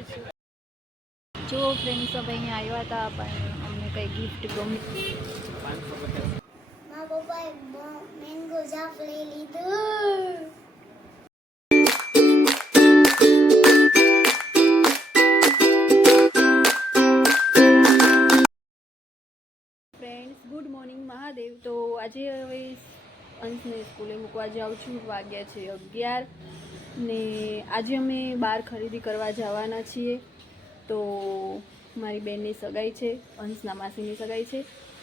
જઈશું જો ફ્રેન્ડ્સ અમે અહીંયા આવ્યા હતા પણ અમને કંઈ ગિફ્ટ ગમી મારા પપ્પાએ મેંગો જાફ લઈ લીધું ફ્રેન્ડ્સ ગુડ મોર્નિંગ મહાદેવ તો આજે હવે અંશને સ્કૂલે મૂકવા જાઉં છું વાગ્યા છે અગિયાર. ને આજે અમે બહાર ખરીદી કરવા જવાના છીએ. તો મારી બેનની સગાઈ છે અંશના માસીની સગાઈ છે.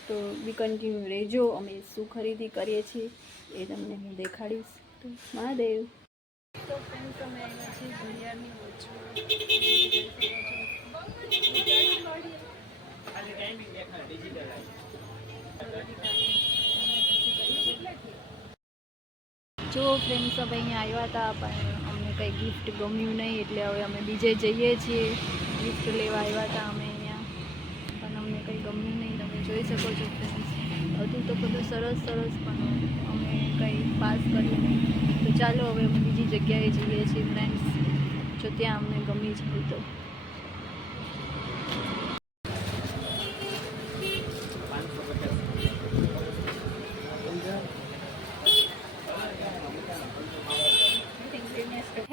તો બી કન્ટિન્યુ રહેજો અમે શું ખરીદી કરીએ છીએ એ તમને હું દેખાડીશ. તો મહાદેવ. તો આવ્યા ઘડિયાળની જો ફ્રેન્ડ્સ હવે અહીંયા આવ્યા હતા, પણ અમને કંઈ ગિફ્ટ ગમ્યું નહીં, એટલે હવે અમે બીજે જઈએ છીએ. ગિફ્ટ લેવા આવ્યા હતા અમે અહીંયા. પણ અમને કંઈ ગમ્યું નહીં. તમે જોઈ શકો છો ફ્રેન્ડ્સ હતું તો બધું સરસ સરસ, પણ અમે કંઈ પાસ કર્યું નહીં. તો ચાલો હવે અમે બીજી જગ્યાએ જઈએ છીએ ફ્રેન્ડ્સ જો ત્યાં અમને ગમી જાય તો.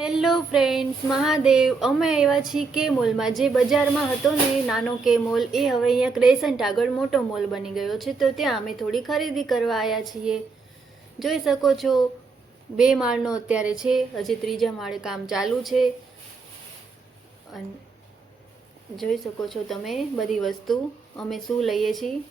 Hello friends, Mahadev. અમે એવા છીએ કે મોલમાં. જે બજારમાં હતો ને નાનો કે મોલ, એ હવે અહીંયા ક્રેસન્ટ આગળ મોટો મોલ બની ગયો છે. તો ત્યાં અમે થોડી ખરીદી કરવા આવ્યા છીએ. જોઈ શકો છો, બે માળનો અત્યારે છે. હજી ત્રીજા માળે કામ ચાલુ છે. અને જોઈ શકો છો તમે બધી વસ્તુ. અમે શું લઈએ છીએ?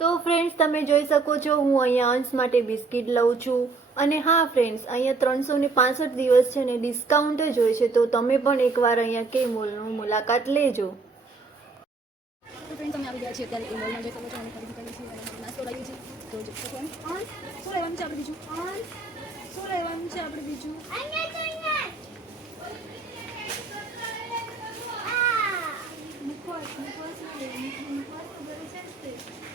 તો ફ્રેન્ડ્સ તમે જોઈ શકો છો હું અહીંયા અંશ માટે બિસ્કિટ લઉં છું. અને હા ફ્રેન્ડ્સ અહીંયા ત્રણસો ને પાસઠ દિવસ છે ને ડિસ્કાઉન્ટ જ હોય છે તો તમે પણ એકવાર અહીંયા કે મોલનું મુલાકાત લેજો. ફ્રેન્ડ્સ અમે આવી ગયા છીએ અત્યારે એ મોલમાં જોઈ શકો છો અમે ખરીદી કરી છીએ અને નાસ્તો લાવી છે તો જોઈ શકો છો શું લેવાનું છે આપણે બીજું શું લેવાનું છે આપણે બીજું અહીંયા તો અહીંયા આ મુખવાસ મુખવાસ ના લેવાનું મુખવાસ તો ઘરે છે જ તે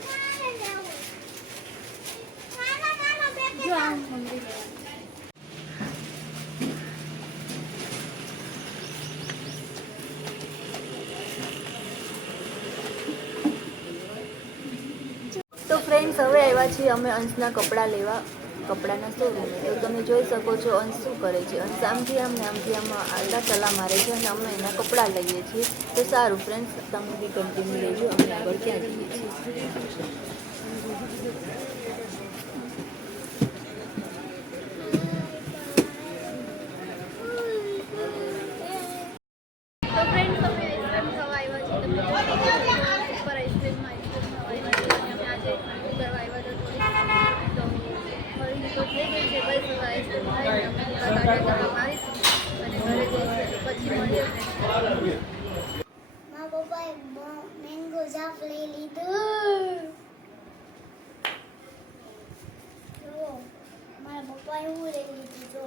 નાના જાવું. નાના નાના પેકેટ જો આ મમ્મી લેવાનું ફ્રેન્ડ્સ હવે આવ્યા છીએ અમે અંશના કપડાં લેવા. કપડાના શોરૂમે તો તમે જોઈ શકો છો અંશ શું કરે છે. અંશ આમથી આમ ને આમથી આમ આડા તલા મારે છે અને અમે એના કપડાં લઈએ છીએ. તો સારું ફ્રેન્ડ્સ તમે બી કન્ટિન્યુ લેજો. અમે આગળ ક્યાં જઈએ છીએ તો ફ્રેન્ડ્સ અમે આઈસ્ક્રીમ ખાવા આવ્યા છીએ તમને ઉપર આઈસ્ક્રીમમાં આઈસ્ક્રીમ ખાવા આવ્યા છીએ અને અમે આજે ખરીદી કરવા આવ્યા હતા થોડી તો ખરીદી તો થઈ ગઈ છે બસ હવે આઈસ્ક્રીમ ખાઈને અમે કાઢા કરવા મારીશું અને ઘરે જઈશું પછી મળીએ મારા પપ્પાએ મેંગો જાફ લઈ લીધું જો મારા પપ્પાએ હું લઈ લીધું જો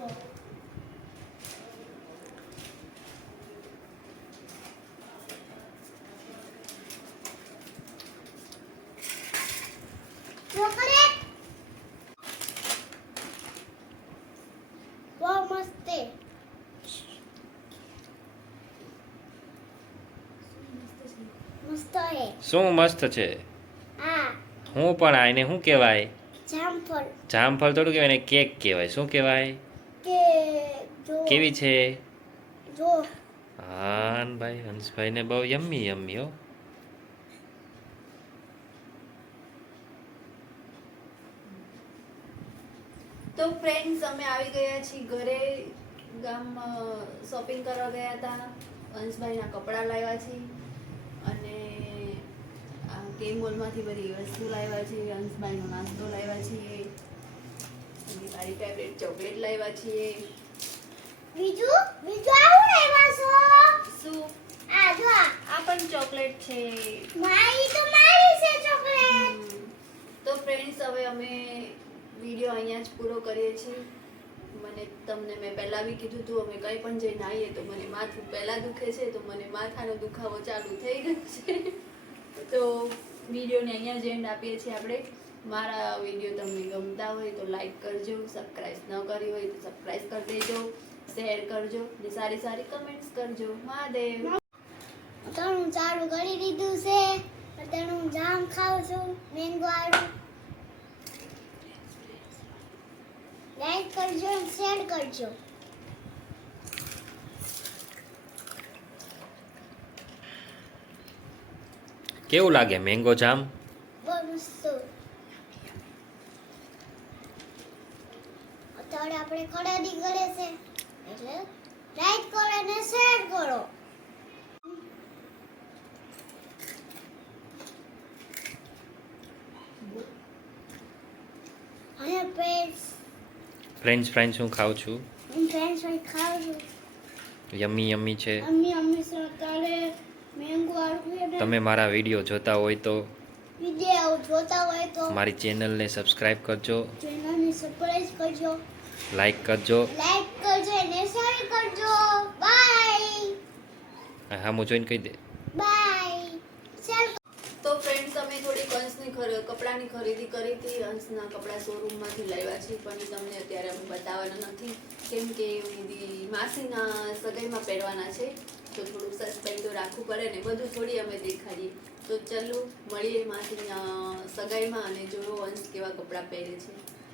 ચોકલેટ બહુ મસ્ત છે મસ્ત હે શું મસ્ત છે? આ હું પણ આને શું કહેવાય? જામફળ. જામફળ થોડું કહેવાય ને કેક કહેવાય. શું કહેવાય? કે જો કેવી છે? જો. હા ભાઈ હંસભાઈને બહુ યમ્મી યમ્મી હો. તો ફ્રેન્ડ્સ અમે આવી ગયા છીએ ઘરે. ગામ શોપિંગ કરવા ગયા હતા. હંસભાઈના કપડાં લાવ્યા છીએ. અને આ કે મોલમાંથી બધી વસ્તુ લાવ્યા છીએ અંશભાઈનો નાસ્તો લાવ્યા છીએ અને મારી ફેવરેટ ચોકલેટ લાવ્યા છીએ. બીજું? બીજું આવું લાવ્યા છો? શું? આ જો આ. આ પણ ચોકલેટ છે. મારી તો મારી છે ચોકલેટ તો ફ્રેન્ડ્સ હવે અમે વિડિયો અહીંયા જ પૂરો કરીએ છીએ. મને તમને મેં પહેલાં બી કીધું હતું અમે કંઈ પણ જઈને આવીએ તો મને માથું પહેલાં દુખે છે, તો મને માથાનો દુખાવો ચાલુ થઈ ગયો છે. તો વિડીયોને અહીંયા જ એન્ડ આપીએ છીએ આપણે. મારા વીડિયો તમને ગમતા હોય તો લાઈક કરજો સબસ્ક્રાઈબ ન કરી હોય તો સબસ્ક્રાઈબ કરી દેજો શેર કરજો ને સારી સારી કમેન્ટ્સ કરજો. મહાદેવ. હું ચાલુ કરી દીધું છે હું જામ ખાઉં છું મેંગો વાળું લાઈક કરજો અને શેર કરજો. કેવું લાગે? મેંગો જામ અત્યારે આપણે ખરીદી કરે છે. એટલે લાઈક કરો અને શેર કરો અને ફ્રેન્ડ્સ ફ્રેન્ચ ફ્રાઈન્સ હું ખાઉં છું. ફ્રેન્ચ હોય ખાઉં છું. યમ્મી યમ્મી છે. યમી યમી છે તારે મેંગો વાળું તમે મારા વીડિયો જોતા હોય તો વિડિયો જોતા હોય તો મારી ચેનલને સબસ્ક્રાઇબ કરજો. ચેનલને સબસ્ક્રાઇબ કરજો. લાઈક કરજો. લાઈક કરજો અને શેર કરજો. બાય હા હું જોઈને કહી દે. બાય શેર તો ફ્રેન્ડ્સ અમે થોડીક અંશની ખર- કપડાની ખરીદી કરી હતી, અંશના કપડાં શોરૂમમાંથી લાવ્યા છે, પણ એ તમને અત્યારે અમે બતાવવાના નથી. કેમ કે દીદી માસીના સગાઈમાં પહેરવાના છે, તો થોડુંક સસ્પેન્ડ તો રાખવું પડે ને, બધું થોડી અમે દેખાડીએ. તો ચાલો, મળીએ માસીના સગાઈમાં અને જોયો અંશ કેવા કપડાં પહેરે છે.